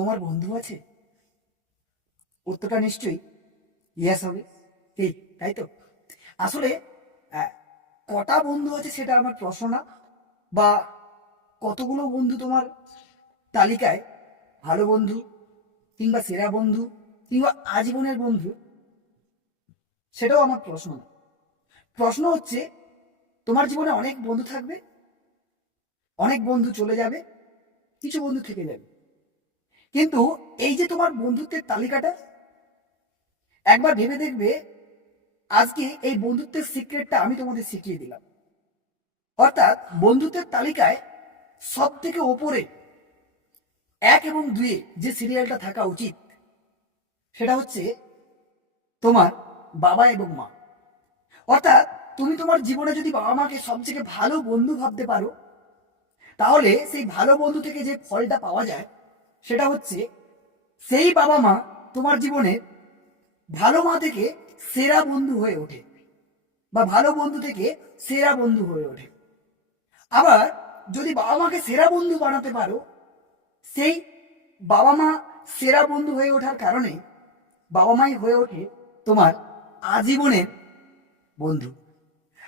তোমার বন্ধু আছে? উত্তরটা নিশ্চয়ই ইয়েস হবে। ঠিক তাই তো? আসলে আহ, কটা বন্ধু আছে সেটা আমার প্রশ্ন না, বা কতগুলো বন্ধু তোমার তালিকায় ভালো বন্ধু কিংবা সেরা বন্ধু কিংবা আজীবনের বন্ধু, সেটাও আমার প্রশ্ন না। প্রশ্ন হচ্ছে তোমার জীবনে অনেক বন্ধু থাকবে, অনেক বন্ধু চলে যাবে, কিছু বন্ধু থেকে যাবে। কিন্তু এই যে তোমার বন্ধুত্বের তালিকাটা, একবার ভেবে দেখবে আজকে এই বন্ধুত্বের সিক্রেটটা আমি তোমাদের শিখিয়ে দিলাম। অর্থাৎ বন্ধুত্বের তালিকায় সব থেকে ওপরে 1 এবং 2 যে সিরিয়ালটা থাকা উচিত, সেটা হচ্ছে তোমার বাবা এবং মা। অর্থাৎ তুমি তোমার জীবনে যদি বাবা মাকে সবথেকে ভালো বন্ধু ভাবতে পারো, তাহলে সেই ভালো বন্ধু থেকে যে ফলটা পাওয়া যায় সেটা হচ্ছে সেই বাবা মা তোমার জীবনে ভালো মা থেকে সেরা বন্ধু হয়ে ওঠে, বা ভালো বন্ধু থেকে সেরা বন্ধু হয়ে ওঠে। আবার যদি বাবা মাকে সেরা বন্ধু বানাতে পারো, সেই বাবা মা সেরা বন্ধু হয়ে ওঠার কারণে বাবা মাই হয়ে ওঠে তোমার আজীবনের বন্ধু।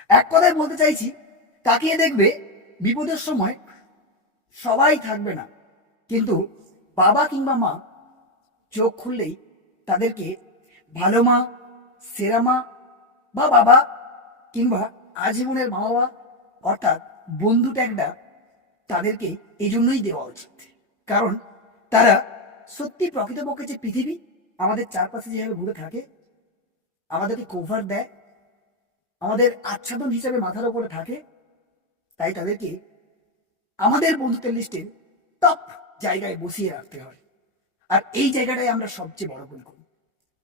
এক কথায় বলতে চাইছি, তাকিয়ে দেখবে বিপদের সময় সবাই থাকবে না, কিন্তু বাবা কিংবা মা চোখ খুললেই তাদেরকে ভালো মা, সেরা মা, বা বাবা কিংবা আজীবনের মা বাবা, অর্থাৎ বন্ধু ট্যাগটা তাদেরকে এই জন্যই দেওয়া উচিত। কারণ তারা সত্যি প্রকৃতপক্ষে যে পৃথিবী আমাদের চারপাশে যেভাবে ঘুরে থাকে, আমাদেরকে কভার দেয়, আমাদের আচ্ছাদন হিসেবে মাথার উপরে থাকে, তাই তাদেরকে আমাদের বন্ধুত্বের লিস্টে টপ জায়গায় বসিয়ে রাখতে হয়। আর এই জায়গাটাই আমরা সবচেয়ে বড় ভুল করি।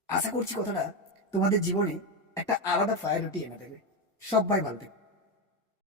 আশা করছি কথাটা তোমাদের জীবনে একটা আলাদা প্রায়োরিটি এনে দেবে। সবাই ভালো থেকো।